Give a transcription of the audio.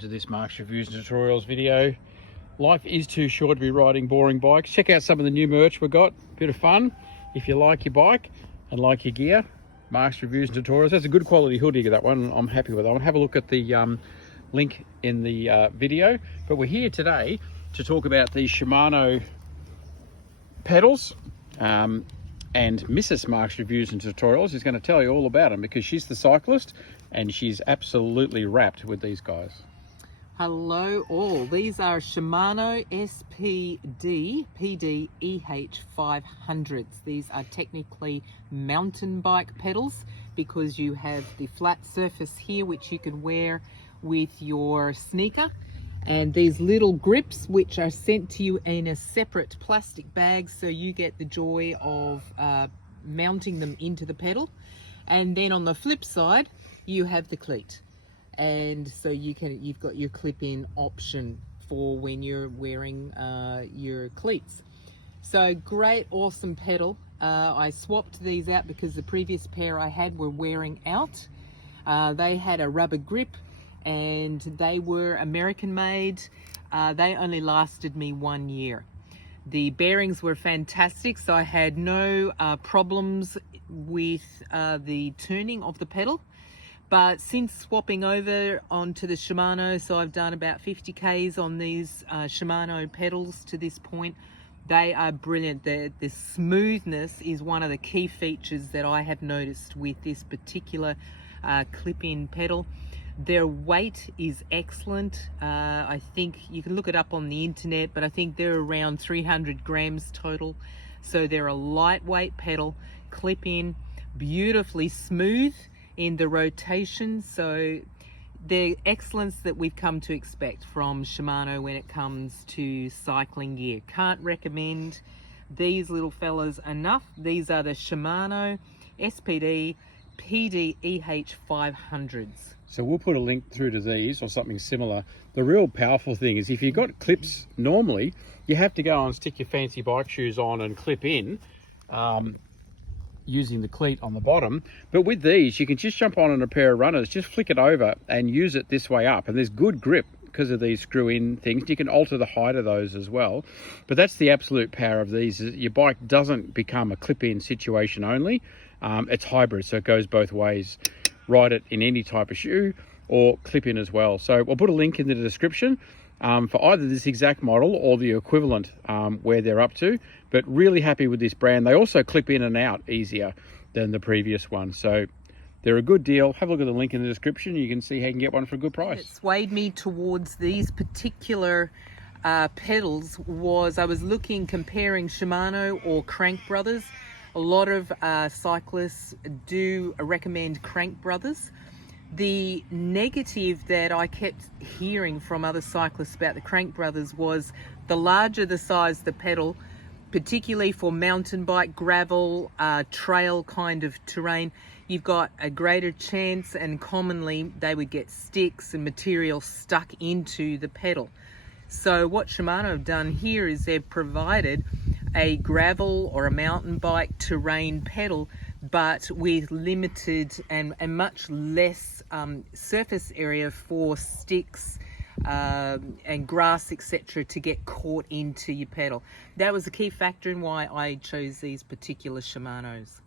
to this Mark's Reviews and Tutorials video. Life is too short to be riding boring bikes. Check out some of the new merch we've got. Bit of fun. If you like your bike and like your gear, Mark's Reviews and Tutorials. That's a good quality hoodie, that one. I'm happy with that one. Have a look at the link in the video. But we're here today to talk about the SHIMANO pedals. And Mrs. Mark's Reviews and Tutorials is going to tell you all about them because she's the cyclist and she's absolutely wrapped with these guys. Hello all, these are SHIMANO SPD EH500s. These are technically mountain bike pedals because you have the flat surface here which you can wear with your sneaker, and these little grips which are sent to you in a separate plastic bag, so you get the joy of mounting them into the pedal. And then on the flip side you have the cleat, and so you've got your clip-in option for when you're wearing your cleats. So great, awesome pedal. I swapped these out because the previous pair I had were wearing out. They had a rubber grip and they were American made. They only lasted me 1 year. The bearings were fantastic, so I had no problems with the turning of the pedal. But since swapping over onto the SHIMANO, so I've done about 50 Ks on these SHIMANO pedals to this point, they are brilliant. The smoothness is one of the key features that I have noticed with this particular clip-in pedal. Their weight is excellent. I think you can look it up on the internet, but I think they're around 300 grams total. So they're a lightweight pedal, clip in, beautifully smooth in the rotation. So the excellence that we've come to expect from SHIMANO when it comes to cycling gear. Can't recommend these little fellas enough. These are the SHIMANO SPD PD EH500s. So we'll put a link through to these or something similar. The real powerful thing is if you've got clips normally, you have to go and stick your fancy bike shoes on and clip in using the cleat on the bottom. But with these, you can just jump on a pair of runners, just flick it over and use it this way up. And there's good grip because of these screw-in things. You can alter the height of those as well. But that's the absolute power of these. Is your bike doesn't become a clip-in situation only. It's hybrid, so it goes both ways. Ride it in any type of shoe or clip in as well. So I'll put a link in the description for either this exact model or the equivalent where they're up to, but really happy with this brand. They also clip in and out easier than the previous one. So they're a good deal. Have a look at the link in the description. You can see how you can get one for a good price. It swayed me towards these particular pedals was I was looking, comparing SHIMANO or Crank Brothers. A lot of cyclists do recommend Crank Brothers. The negative that I kept hearing from other cyclists about the Crank Brothers was the larger the size the pedal, particularly for mountain bike, gravel, trail kind of terrain, you've got a greater chance, and commonly they would get sticks and material stuck into the pedal. So what SHIMANO have done here is they've provided a gravel or a mountain bike terrain pedal, but with limited and much less surface area for sticks and grass, etc., to get caught into your pedal. That was a key factor in why I chose these particular SHIMANOs.